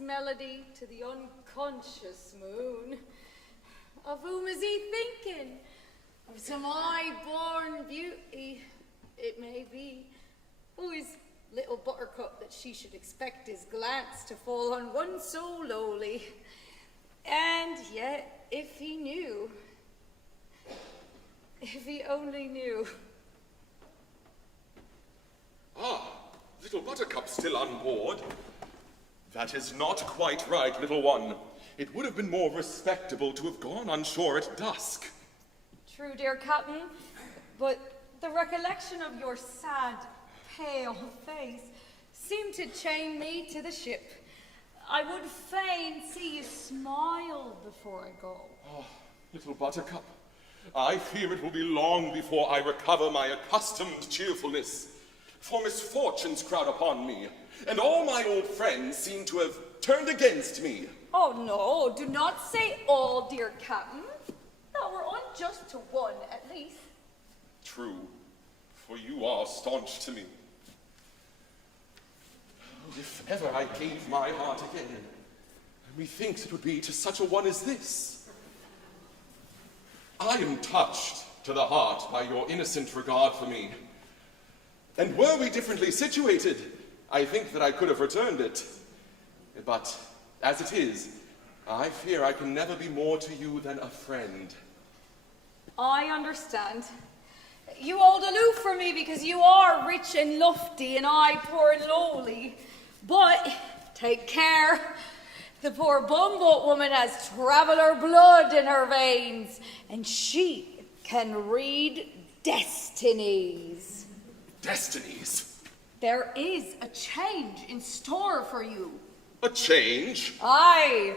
Melody to the unconscious moon. Of whom is he thinking? Of some high-born beauty, it may be. Who is little buttercup that she should expect his glance to fall on one so lowly? And yet, if he knew, if he only knew. Ah, little buttercup still on board. That is not quite right, little one. It would have been more respectable to have gone on shore at dusk. True, dear Captain, but the recollection of your sad, pale face seemed to chain me to the ship. I would fain see you smile before I go. Oh, little buttercup, I fear it will be long before I recover my accustomed cheerfulness, for misfortunes crowd upon me, and all my old friends seem to have turned against me. Oh no, do not say all, dear Captain. That were unjust to one, at least. True, for you are staunch to me. Oh, if ever I gave my heart again, methinks it would be to such a one as this. I am touched to the heart by your innocent regard for me, and were we differently situated, I think that I could have returned it. But as it is, I fear I can never be more to you than a friend. I understand. You hold aloof from me because you are rich and lofty, and I poor and lowly. But take care. The poor bumboat woman has traveller blood in her veins, and she can read destinies. Destinies? There is a change in store for you. A change? Aye,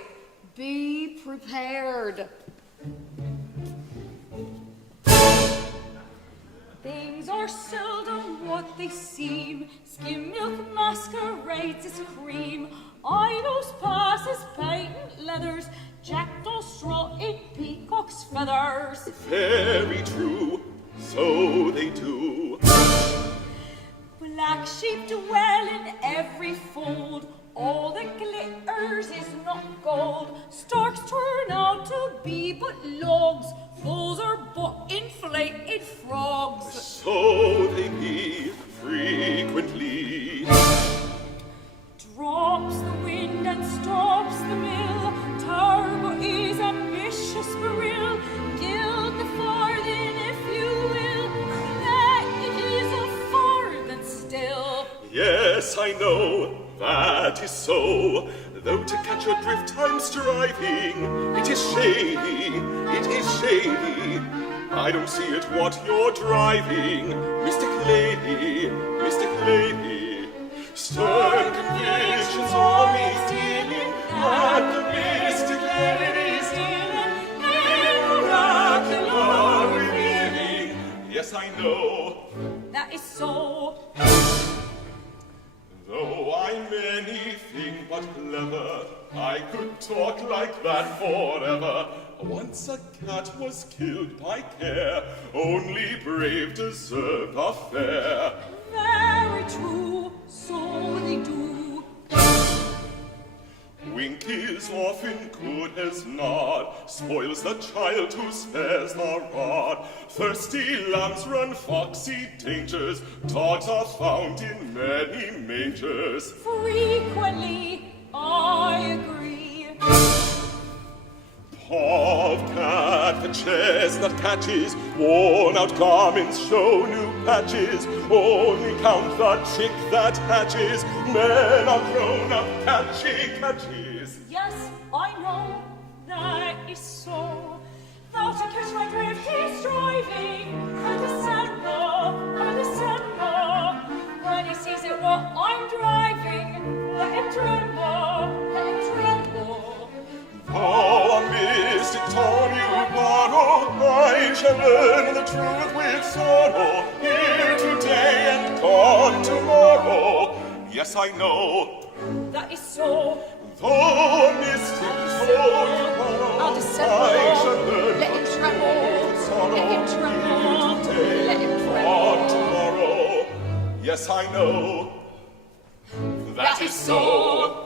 be prepared. Things are seldom what they seem. Skim milk masquerades as cream. Idols pass as patent leathers. Jackdaw straw in peacock's feathers. Very true, so they do. Black sheep dwell in every fold. All that glitters is not gold. Storks turn out to be but logs. Fools are but inflated frogs. So they be frequently. Drops the wind and stops the mill. Turbo is ambitious baril. Gild the farthing if you will. That it is a farthing still. Yes, I know. That is so, though to catch your drift I'm striving. It is shady, it is shady. I don't see it what you're driving. Mystic lady, stern convictions on me stealing. At the mystic lady's dealing, and oracular revealing. Yes, I know. That is so. Though I'm anything but clever, I could talk like that forever. Once a cat was killed by care, only brave deserved a fair. Very true, so they do. Wink is often good as nod, spoils the child who spares the rod. Thirsty lambs run foxy dangers, dogs are found in many mangers. Frequently, I agree. Paw of cat, the chestnut catches, worn out garments show new patches. Only count the chick that hatches, men are grown up catches. Yes, I know, that is so. Though to catch my drift he's striving, and December, when he sees it what I'm driving, let him tremble, let him tremble. Oh, a mystic tone you borrow, I shall learn the truth with sorrow, here today and gone tomorrow. Yes, I know. That is so. Though a mystic tone you borrow, I'll dissemble, I shall learn let him tremble, with sorrow, let him tremble, here today, let him gone tremble. tomorrow. Yes, I know. That is so.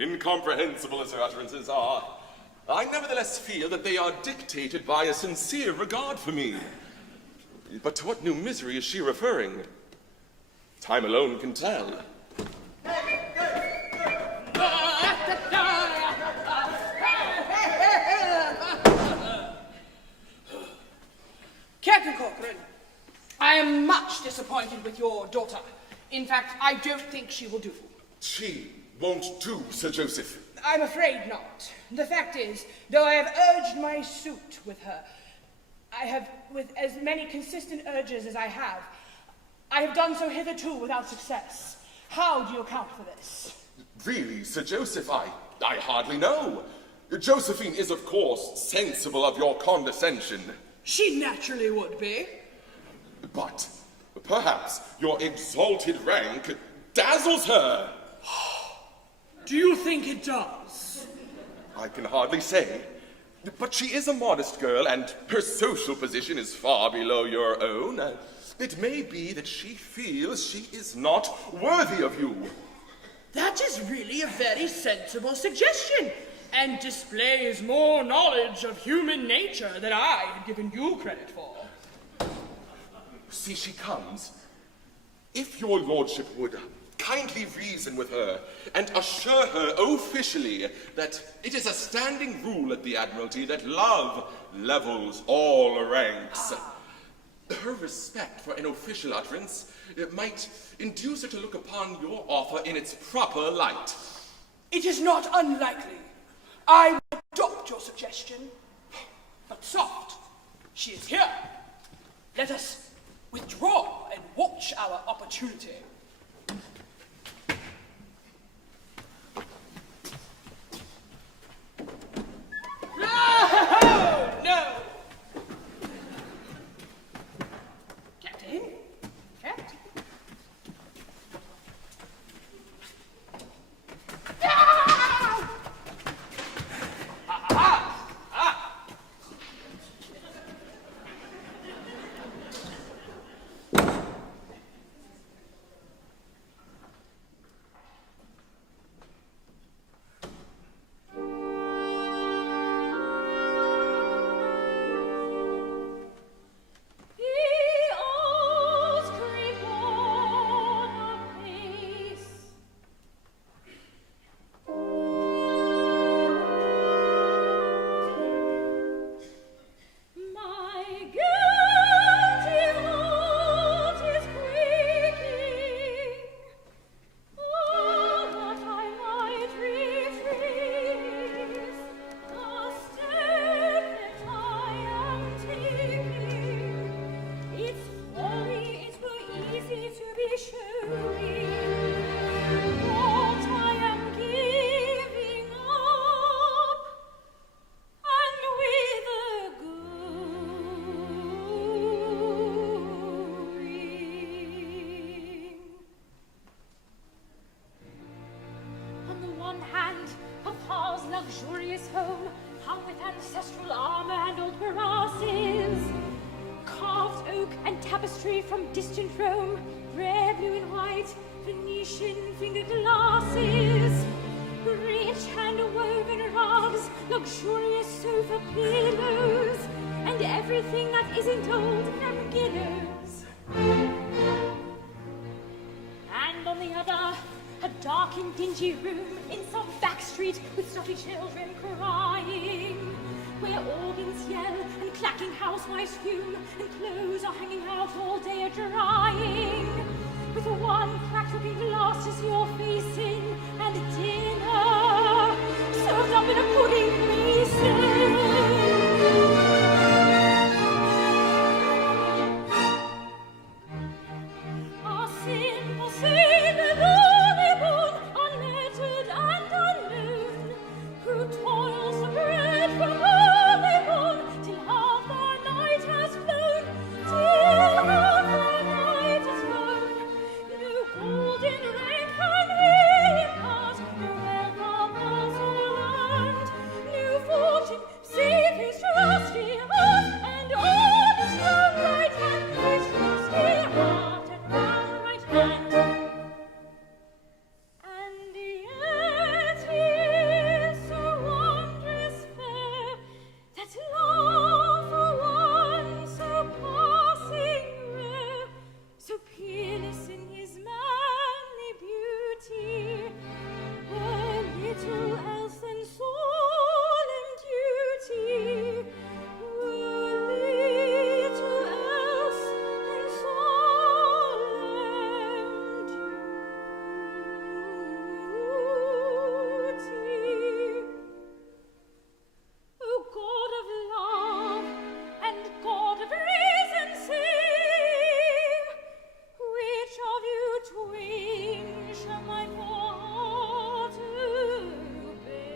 Incomprehensible as her utterances are, I nevertheless feel that they are dictated by a sincere regard for me. But to what new misery is she referring? Time alone can tell. Captain Corcoran, I am much disappointed with your daughter. In fact, I don't think she will do. She won't do, Sir Joseph. I'm afraid not. The fact is, though I have urged my suit with her, I have, with as many consistent urges as I have done so hitherto without success. How do you account for this? Really, Sir Joseph, I hardly know. Josephine is, of course, sensible of your condescension. She naturally would be. But perhaps your exalted rank dazzles her. Do you think it does? I can hardly say. But she is a modest girl, and her social position is far below your own. It may be that she feels she is not worthy of you. That is really a very sensible suggestion, and displays more knowledge of human nature than I had given you credit for. See, she comes. If your lordship would kindly reason with her and assure her officially that it is a standing rule at the Admiralty that love levels all ranks. Her respect for an official utterance might induce her to look upon your offer in its proper light. It is not unlikely. I will adopt your suggestion. But soft, she is here. Let us withdraw and watch our opportunity. tapestry from distant Rome, rare blue and white, Venetian finger glasses, rich hand-woven rugs, luxurious sofa pillows, and everything that isn't old from Gillows. And on the other, a dark and dingy room in some back street with stuffy children crying, where organs yell and clacking housewives fume and clothes are hanging out all day a-drying, with one cracked-looking glass to see your face in and dinner served up in a pudding basin. A simple sailor, lonely moon, unlettered and unknown, who toils for bread from early morn till half the night has flown, till half the night has flown. No golden rain can he impart, no wealth of also learned, no fortune save his trusty heart, and on his round right hand, his trusty heart and round right hand. And yet he is so wondrous fair, that love for one so passing rare, so peerless in his manly beauty, were little else than solemn duty, were little else than solemn duty. O God of love and God of reason, say, which of you twain shall my poor heart obey?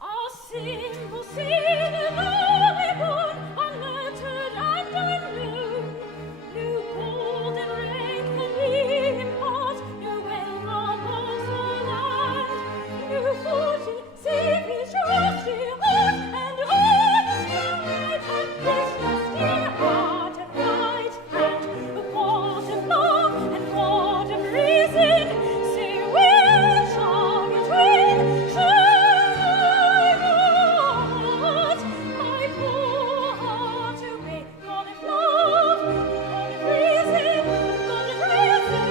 A simple sailor, lonely born, unlettered and unknown, no golden rank can he impart, no wealth of also land, no fortune save his trusty heart, and on his right hand, his trusty heart and right hand. The God of love and God of reason, say which of you twain shall not my poor heart obey? God of love, God of reason, God of reason,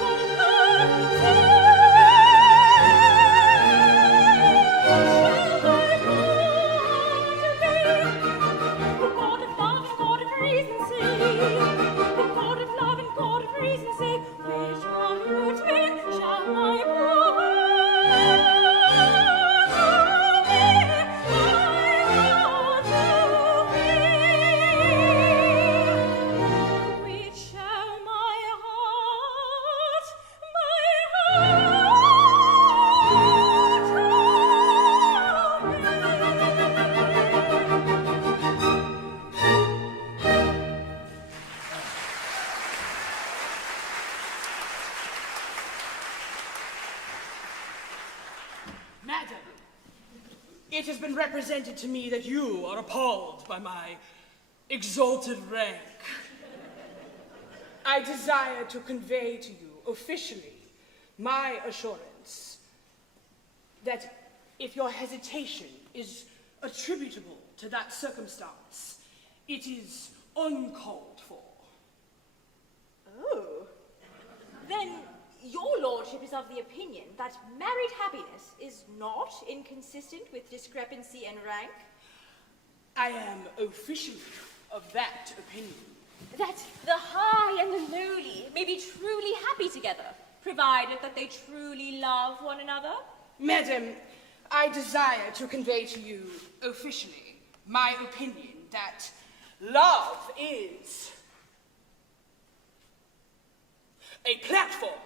God of love, say shall my poor heart obey? O God of love and God of reason, say, O God of love and God of reason, say, which of you twain shall my poor heart obey? My heart obey. Which shall my heart Madam, it has been represented to me that you are appalled by my exalted rank. I desire to convey to you officially my assurance that if your hesitation is attributable to that circumstance, it is uncalled for. Oh. Then your lordship is of the opinion that married happiness is not inconsistent with discrepancy in rank? I am officially of that opinion. That the high and the lowly may be truly happy together, provided that they truly love one another? Madam, I desire to convey to you officially my opinion that love is a platform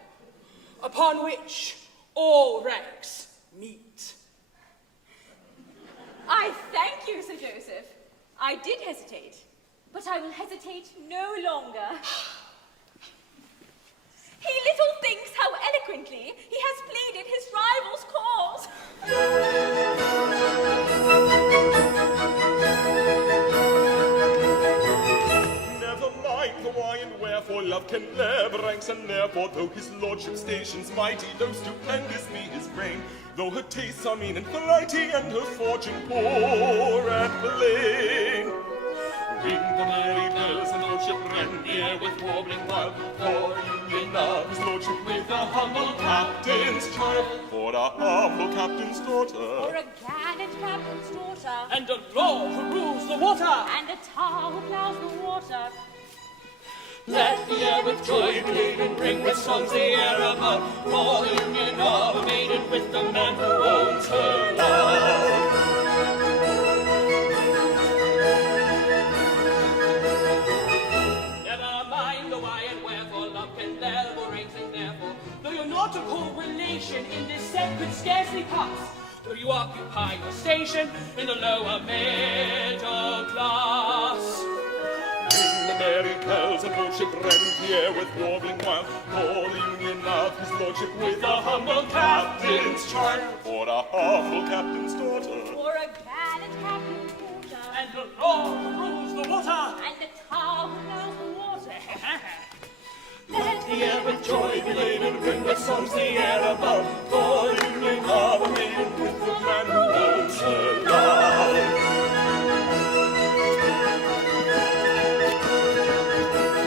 upon which all ranks meet. I thank you, Sir Joseph. I did hesitate, but I will hesitate no longer. He little thinks how eloquently he has pleaded his rival's cause. love can never ranks, and therefore, though his lordship's station's mighty, though stupendous be his reign, though her tastes are mean and flighty, and her fortune poor and plain. Ring the merry bells, and lordship rend the air with warbling wild, for union of his lordship with a humble captain's child, for a humble captain's daughter, For a gallant captain's daughter, And a law who rules the water. and a tar who plows the water. Let the air with joy be laden, ring with songs the air above, for the union of a maiden with the man who owns her love. Never mind the why and wherefore, love can therefore ranks, and therefore, though your nautical relation in descent could scarcely pass, though you occupy your station in the lower middle class. ring the merry bells, and lordship rend the air with warbling wild, for the union of his lordship with a humble captain's child, for a humble captain's daughter. For a gallant captain's daughter, And the law who rules the water. and a tar who plows the water. Let the air with joy be laden, ring with songs the air above, for the union of a maiden with the man who owns her love.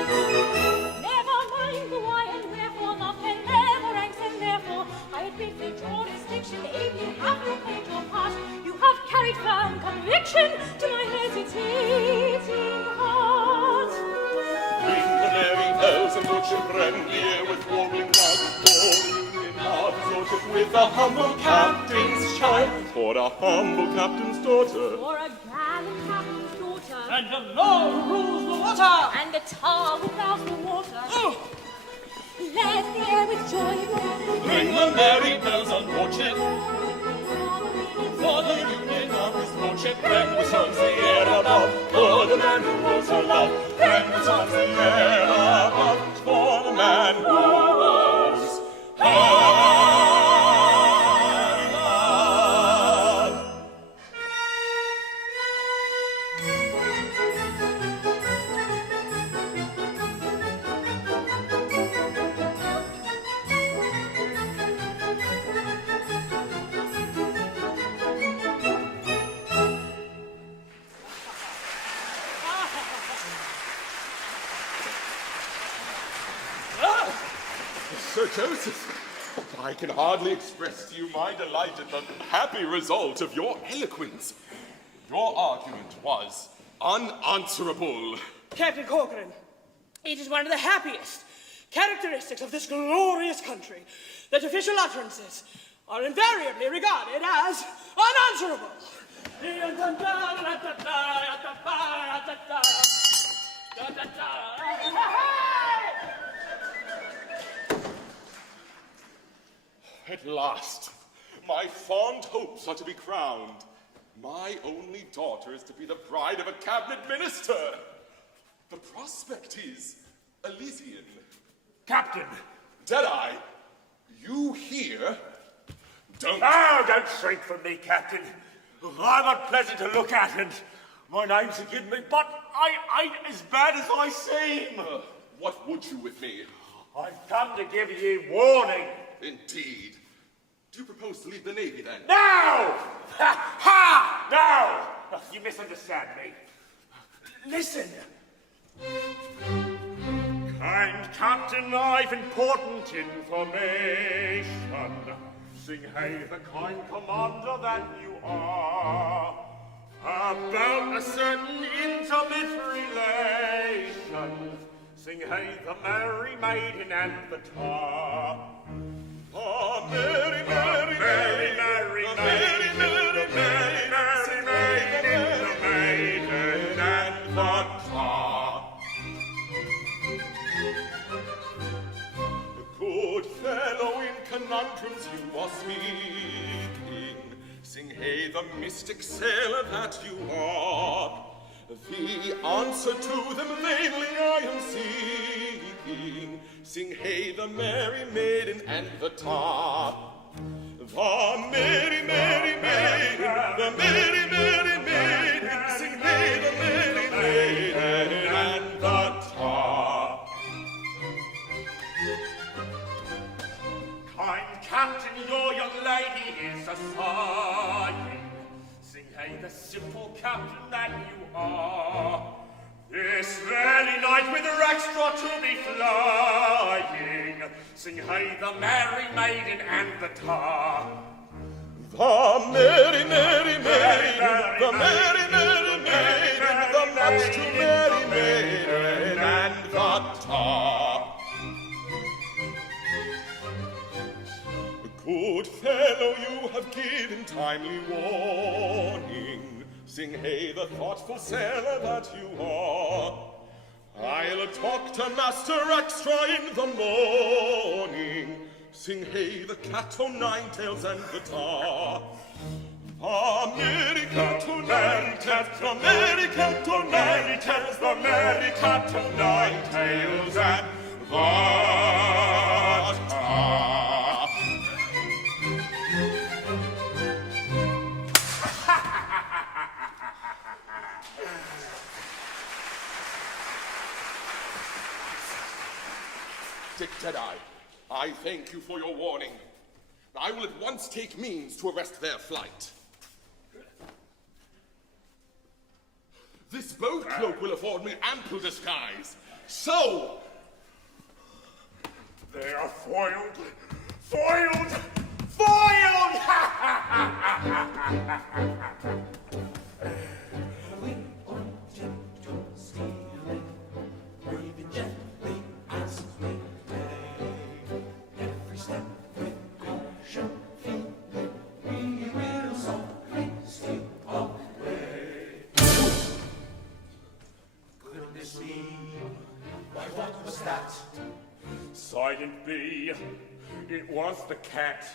Never mind the why and wherefore, love can never ranks, and therefore, I admit that your distinction, if you have not played your part, you have carried firm conviction to my hesitating heart. Ring the merry bells, and lordship rend the air with warbling wild, for the union of his lordship with a humble captain's child, for a humble captain's daughter. For a gallant captain's daughter, And the law who rules the water. and a tar who plows the water. Let the air with joy be Ring the merry bells on lordship, for the union of his lordship, rend with songs the air above, for the man who owns her love, rend with songs the air above, for the man who owns her love. Sir Joseph, I can hardly express to you my delight at the happy result of your eloquence. Your argument was unanswerable. Captain Corcoran, it is one of the happiest characteristics of this glorious country that official utterances are invariably regarded as unanswerable. At last, my fond hopes are to be crowned. My only daughter is to be the bride of a cabinet minister. The prospect is Elysian. Captain! Deadeye, you here? Don't. Oh, don't shrink from me, Captain. I'm unpleasant to look at, and my name's forgive me, but I ain't as bad as I seem. What would you with me? I've come to give you warning. Indeed. Do you propose to leave the Navy, then? No! Ha! Ha! No! You misunderstand me. Listen. Kind Captain, I've important information. Sing hey, the kind commander that you are, about a certain intimate relation. Sing hey, the merry maiden and the tar. Ah, merry, merry, merry, merry, merry, merry, merry, merry, the maiden and the tar. Good fellow, in conundrums you are speaking. Sing hey, the mystic sailor that you are. The answer to them vainly I am seeking. Sing hey, the merry maiden and the tar. The merry, merry maiden, the merry, merry maiden. Sing hey, the merry maiden and the tar. captain that you are. This very night with Rackstraw to be flying, sing hey the merry maiden and the tar. The merry, merry maiden, the merry, merry maiden, the much too merry maiden, and the tar. Good fellow, you have given timely warning. Sing hey the thoughtful sailor that you are. I'll talk to Master Extra in the morning. Sing hey the cat o' nine tails and the tar. Ah, merry cat o' nine tails, the merry cat o' nine tails, the merry cat o' nine tails and the tar. Dick Deadeye, I thank you for your warning. I will at once take means to arrest their flight. This boat cloak will afford me ample disguise. So, They are foiled! Foiled! Foiled! Silent B, it was the cat.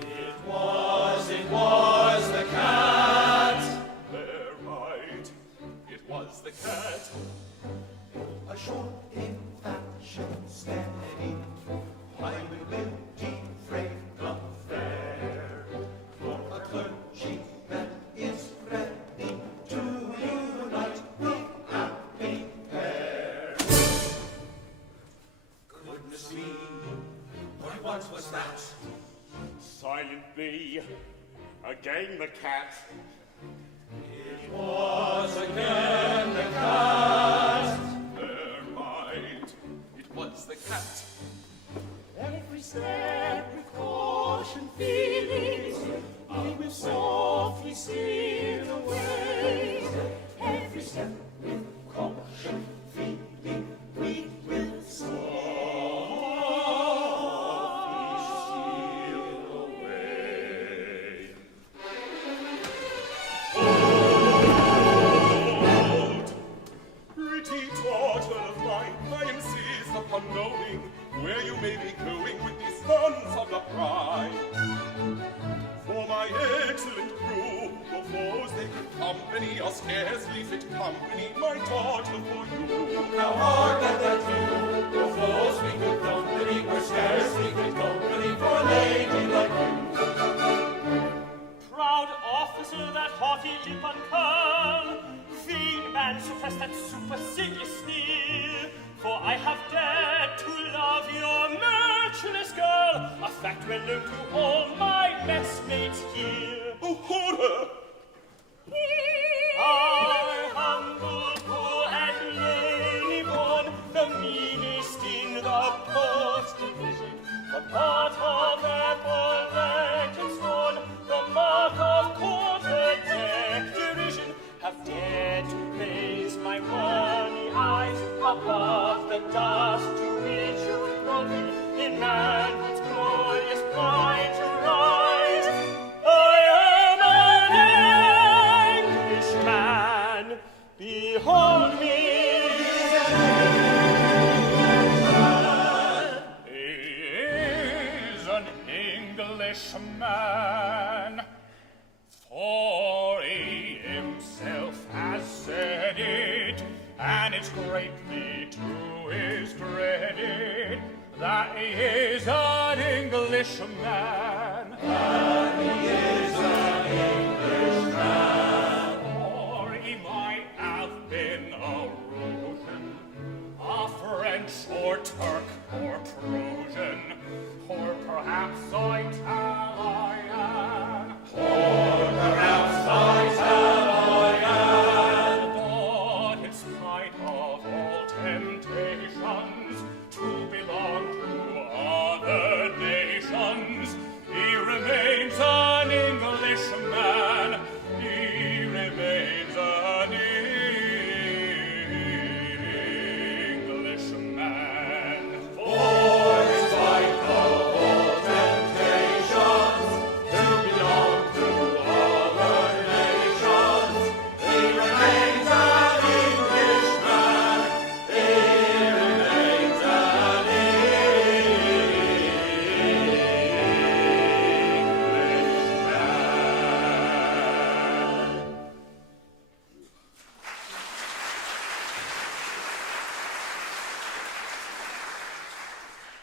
It was the cat. they're right. It was the cat. A short in fashion steady. I will defray the fair. For a clergy that is ready to unite the happy pair. Goodness me, what was that? Silent B, again the cat. It was again the cat. They're right. It was the cat. Every step with caution feeling, I will softly steal away. Every step With caution feeling, we will softly steal away. Pretty daughter of mine, I am seized upon knowing where you may be going with these sons of the pride. For my excellent crew, the foes they could company are scarcely fit company, my daughter for you. How hard that do, the foes we good company, were scarcely good company for a lady like you. proud officer, that haughty lip uncurl, vain man, suppress that supercilious sneer, for I have dared to love your merciless girl, a fact well known to all my messmates here. Oh, horror! I, humble, poor, and lowly born, the meanest in the post division, the part of their polite scorn, the mark of courted derision, have dared to raise my worldly eyes above the dust to which you brought me in manhood's glorious pride to rise. I am an Englishman, behold me. He is an Englishman, for he himself has said it, and it's greatly to his credit that he is an Englishman. That he is an Englishman. Or he might have been a Russian, a French or Turk or Trojan, or perhaps Italian. Or perhaps Italian.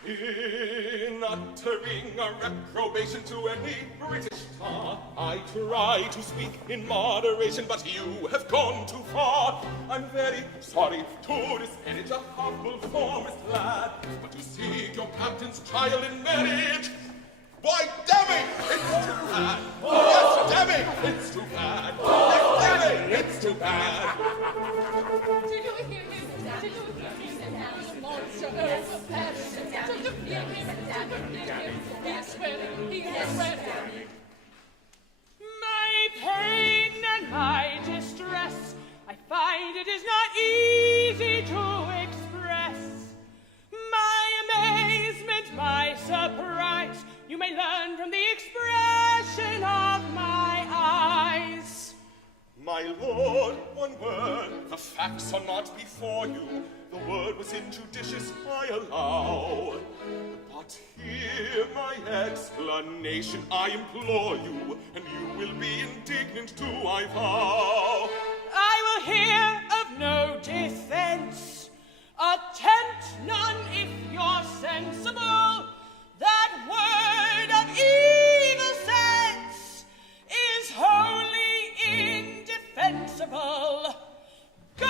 In uttering a reprobation to any British tar, I try to speak in moderation, but you have gone too far. I'm very sorry to disparage a humble forest lad, but to seek your captain's child in marriage, why, damn it, it's too bad. Yes, damn it, it's too bad. Yes, damn it, it's too bad. Did you hear him? Did you hear him? The monster of the past. Did you hear him? Did you hear him? He's swearing. He is swearing. My pain and my distress, I find it is not easy to express. My amazement, my surprise, you may learn from the expression of my eyes. My lord, one word, the facts are not before you. The word was injudicious, I allow. But hear my explanation, I implore you, and you will be indignant too, I vow. I will hear of no defense. Attempt none if you're sensible. That word of evil sense is wholly indefensible. Go,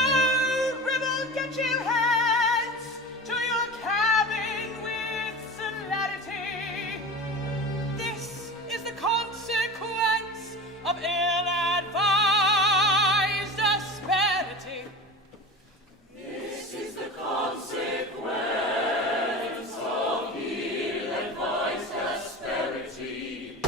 rebel, get your hands to your cabin with celerity. This is the consequence of ill-advised asperity. This is the consequence of ill-advised asperity.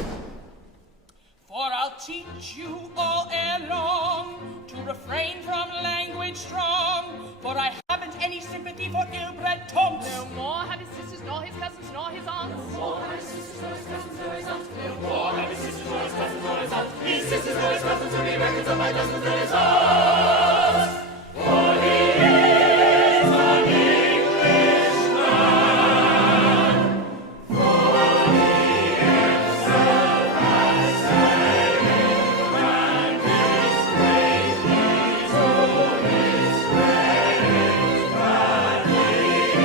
For I'll teach you all ere long to refrain from language strong, for I haven't any sympathy for ill-bred taunts. No more have his sisters, nor his cousins, nor his aunts. No more have his sisters, nor his cousins, nor his aunts. No more have his sisters, nor his cousins, nor his aunts. His sisters, nor his cousins, to be reckoned of my cousins, nor his aunts. For he is an Englishman. For he himself has said it, and his great deeds owe his credit, that he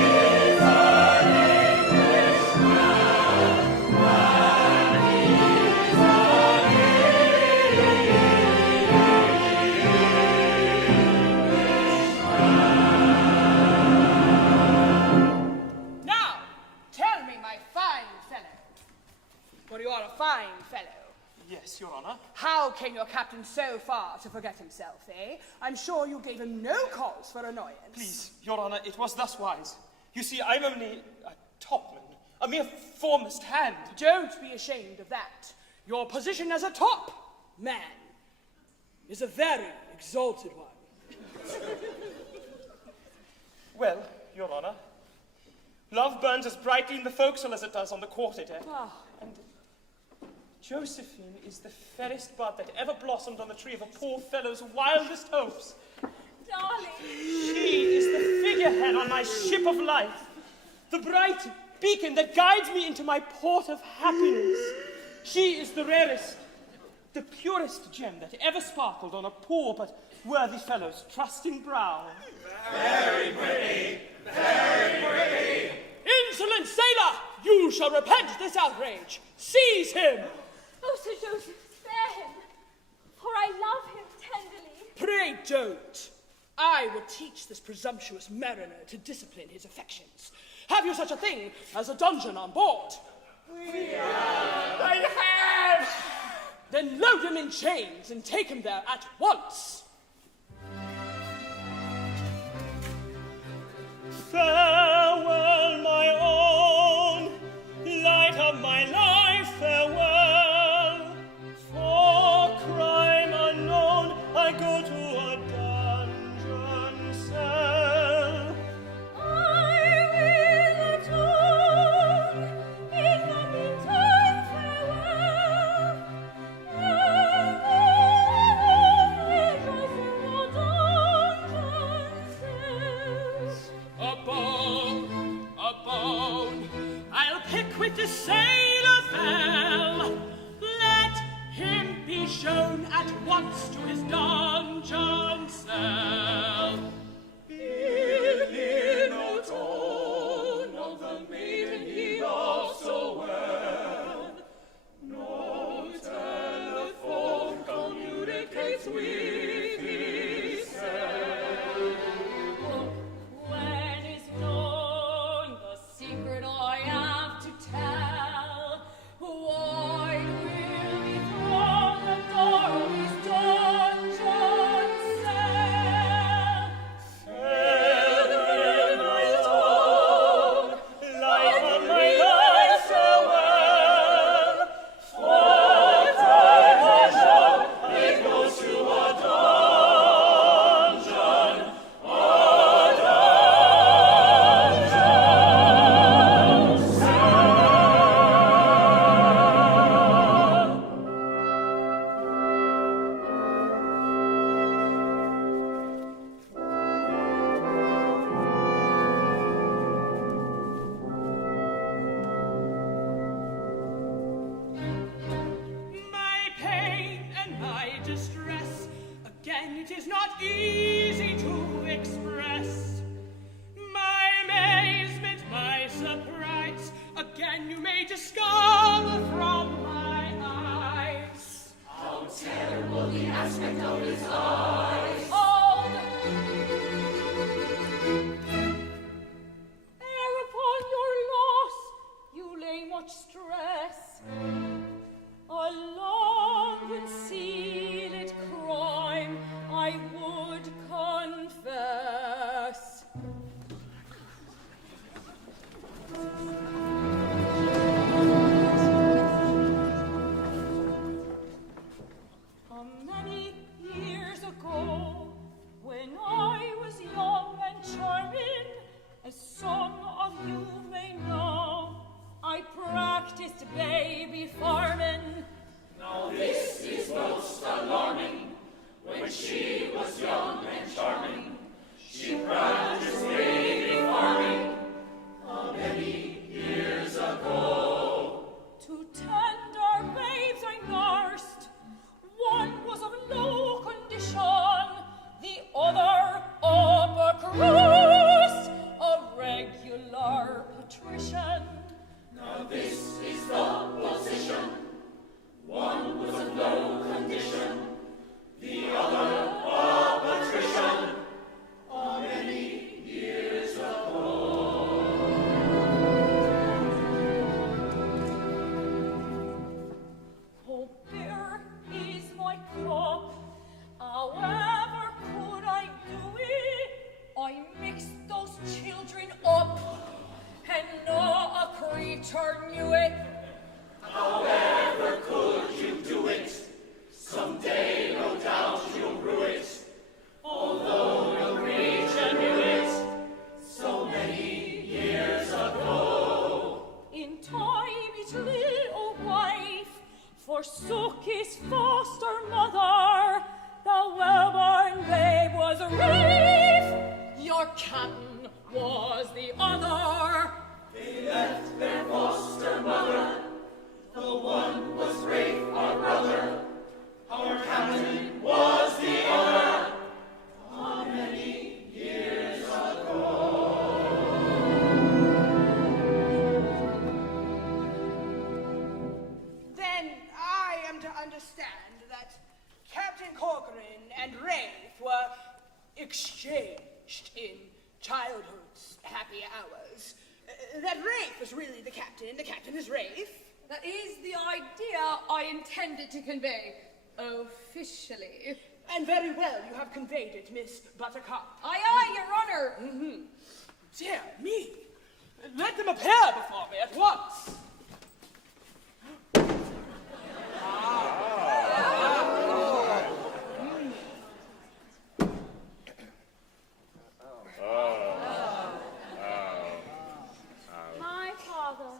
is an Englishman, and he is Now, tell me, my fine fellow, for you are a fine fellow, Yes, Your Honor. how came your captain so far to forget himself, eh? I'm sure you gave him no cause for annoyance. Please, Your Honor, it was thus wise. You see, I'm only a topman, a mere foremast hand. Don't be ashamed of that. Your position as a top man is a very exalted one. Well, Your Honor, love burns as brightly in the forecastle as it does on the quarter-deck. And Josephine is the fairest bud that ever blossomed on the tree of a poor fellow's wildest hopes. Darling, She is the figurehead on my ship of life, the bright beacon that guides me into my port of happiness. She is the rarest, the purest gem that ever sparkled on a poor but worthy fellow's trusting brow. Insolent sailor! You shall repent this outrage. Seize him! oh Sir Joseph, spare him, for I love him tenderly. Pray don't. I will teach this presumptuous mariner to discipline his affections. Have you such a thing as a dungeon on board? I have! Then load him in chains and take him there at once. Farewell, my own, light of my life, farewell. For crime unknown, I go to a dungeon cell. I will atone, in the meantime farewell, and is not easy to express. My amazement, my surprise, again you may discover from my eyes. How terrible the aspect of his eyes. Oh, ere upon your loss you lay much stress. A long concealed crime I would confess. Many years ago, when I was young and charming, as some of you may know, I practiced baby farming. Now this is most alarming. When she was young and charming, she practiced baby farming many years ago. Two tender babes I nursed. One was of low condition, the other upper crust, a regular patrician. Now this is the position. One was of low condition, the other a patrician, many years ago. Oh, bitter is my cup. However could I do it? I mixed those children up, and not a creature knew it. However could you do it? Someday, no doubt, you'll rue it. Although no creature knew it, so many years ago. In time each little wife forsook his foster mother. The well-born babe was Rafe, your captain was the other. They left their foster mother. The one was Rafe, our brother. Our captain was the other. Many years ago. Then I am to understand that Captain Corcoran and Rafe were exchanged in childhood's happy hours. That Rafe is really the captain is Rafe. That is the idea I intended to convey, officially. And very well you have conveyed it, Miss Buttercup. Aye, aye, Your Honor. Dear me, let them appear before me at once. My father,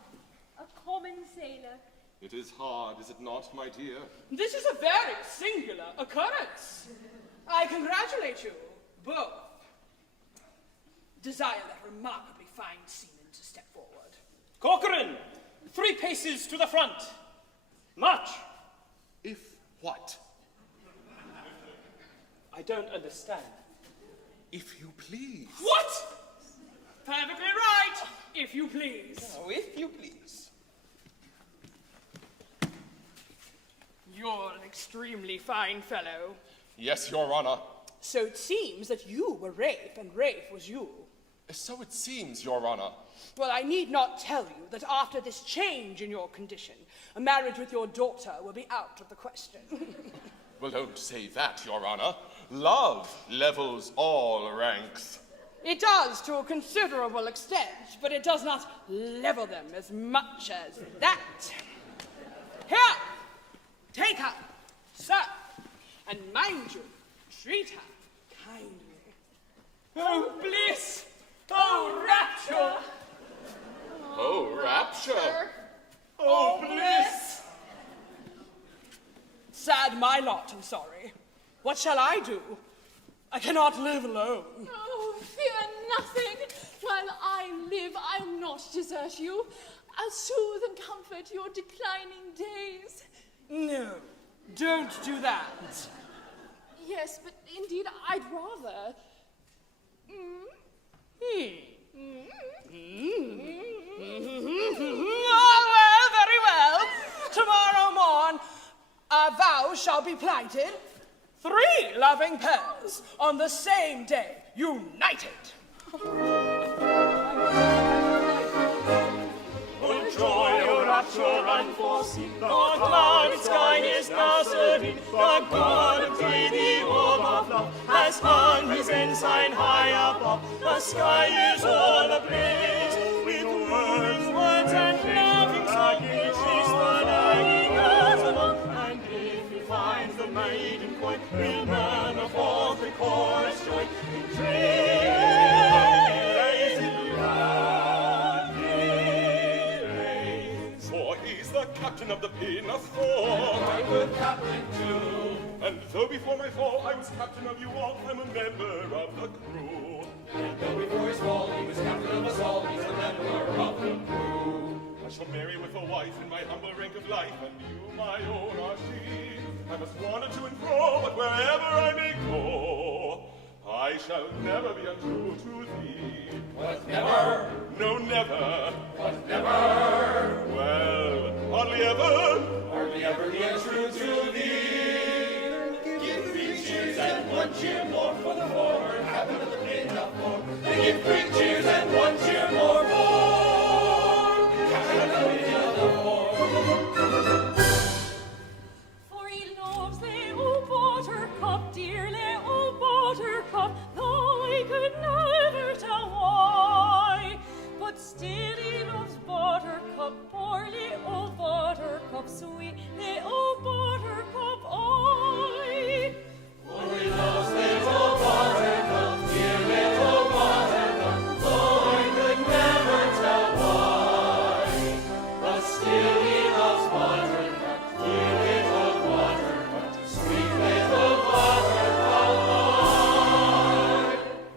a common sailor. It is hard, is it not, my dear? This is a very singular occurrence. I congratulate you both. Desire that remarkably fine seaman to step forward. Corcoran, 3 paces to the front. March. If what? I don't understand. If you please. What? Perfectly right, if you please. Oh, if you please. You're an extremely fine fellow. Yes, Your Honor. So it seems that you were Rafe and Rafe was you. So it seems, Your Honor. Well, I need not tell you that after this change in your condition, a marriage with your daughter will be out of the question. Well, don't say that, Your Honor. Love levels all ranks. It does to a considerable extent, but it does not level them as much as that. Here, take her, sir, and mind you, treat her kindly. Oh, bliss! Oh, rapture! Oh, rapture! Oh, bliss! Sad my lot, I'm sorry. What shall I do? I cannot live alone. Oh, fear nothing. While I live, I'll not desert you. I'll soothe and comfort your declining days. No, don't do that. Yes, but indeed I'd rather. Well, very well. Tomorrow morn, our vows shall be plighted. 3 loving pairs on the same day, united. O joy, O rapture unforeseen, the clouded sky is now serene. The God of day, the orb of love, has hung his ensign high above. The sky is all ablaze with words and laughing song. Each is the lagging as along. And if he finds the maiden coy, we'll murmur forth the chorus joy. In praise in For he's the captain of the Pinafore. My good captain too. And though before my fall I was captain of you all, I'm a member of the crew. And though before his fall he was captain of us all, he's a member of the crew. I shall marry with a wife in my humble rank of life, and you my own are she. I must wander to and fro, but wherever I may go, I shall never be untrue to thee. What, never? No, never. What, never? Well, hardly ever. Hardly ever be untrue to thee. Give 3 cheers and 1 cheer more for the forward captain of the Pinafore. Give 3 cheers and 1 cheer more for captain of the Pinafore. For he loves the old buttercup dearly, old buttercup, though I could never tell why. But still he loves buttercup, poorly old buttercup, sweet the old buttercup I. For he loves little buttercup, dear little buttercup, though I could never tell why. But still he loves buttercup, dear little buttercup, sweet little buttercup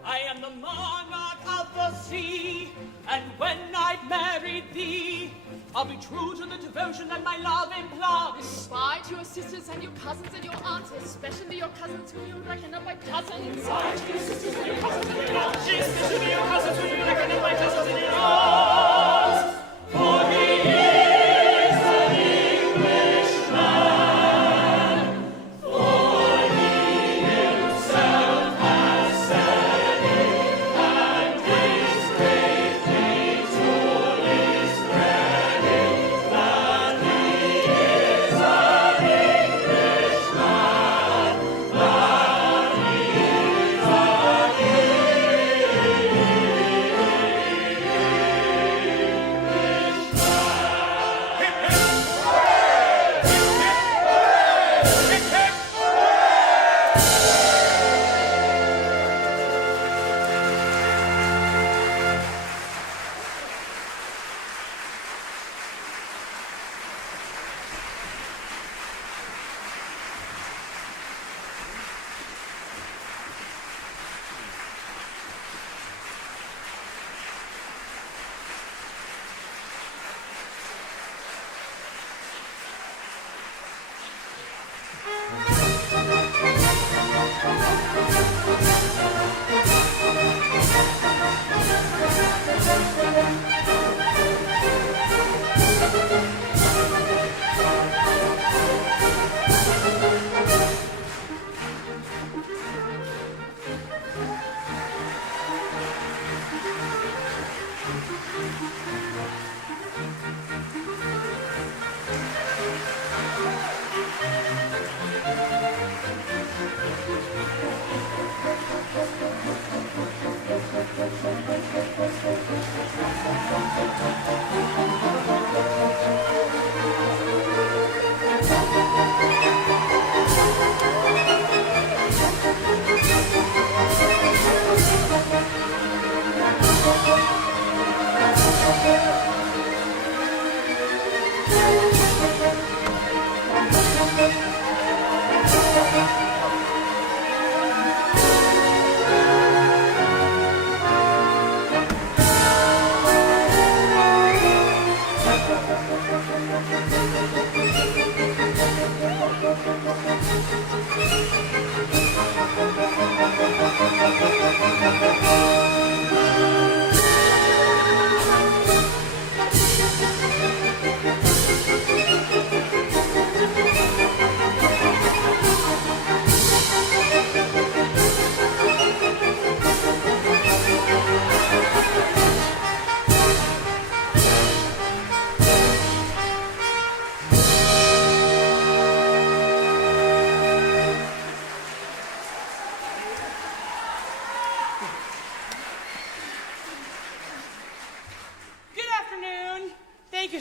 I am the monarch of the sea, and when I've married thee, I'll be true to the devotion that my love implies. Spy to your sisters and your cousins and your aunts, especially your cousins who you reckon are my cousins. Spy to your sisters and your cousins and your aunts, especially your cousins who you reckon are my cousins and your aunts. For he is an Englishman, for he himself has said it, and his greatly to his credit, that he is an Englishman, that he is an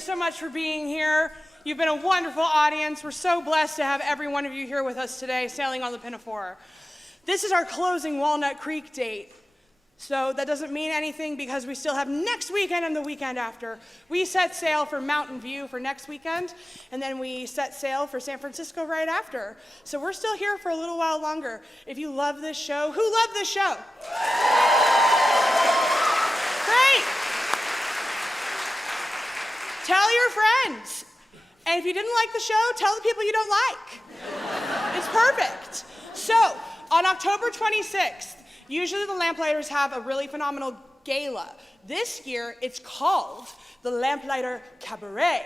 so much for being here. You've been a wonderful audience. We're so blessed to have every one of you here with us today, sailing on the Pinafore. This is our closing Walnut Creek date. So that doesn't mean anything because we still have next weekend and the weekend after. We set sail for Mountain View for next weekend, and then we set sail for San Francisco right after. So we're still here for a little while longer. If you love this show, who loved this show? Great! Tell your friends. And if you didn't like the show, tell the people you don't like. It's perfect. So, on October 26th, usually the Lamplighters have a really phenomenal gala. This year, it's called the Lamplighter Cabaret.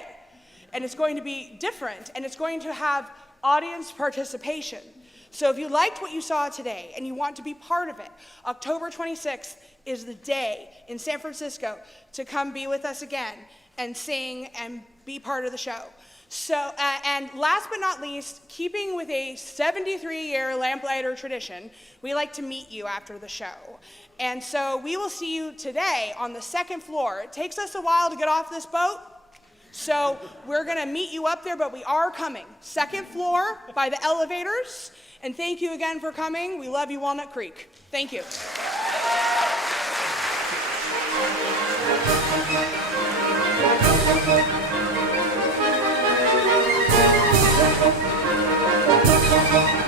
And it's going to be different, and it's going to have audience participation. So if you liked what you saw today and you want to be part of it, October 26th is the day in San Francisco to come be with us again and sing and be part of the show. So, and last but not least, keeping with a 73-year Lamplighter tradition, we like to meet you after the show. And so we will see you today on the second floor. It takes us a while to get off this boat, so we're gonna meet you up there, but we are coming. Second floor by the elevators, and thank you again for coming. We love you, Walnut Creek. Thank you. Thank you.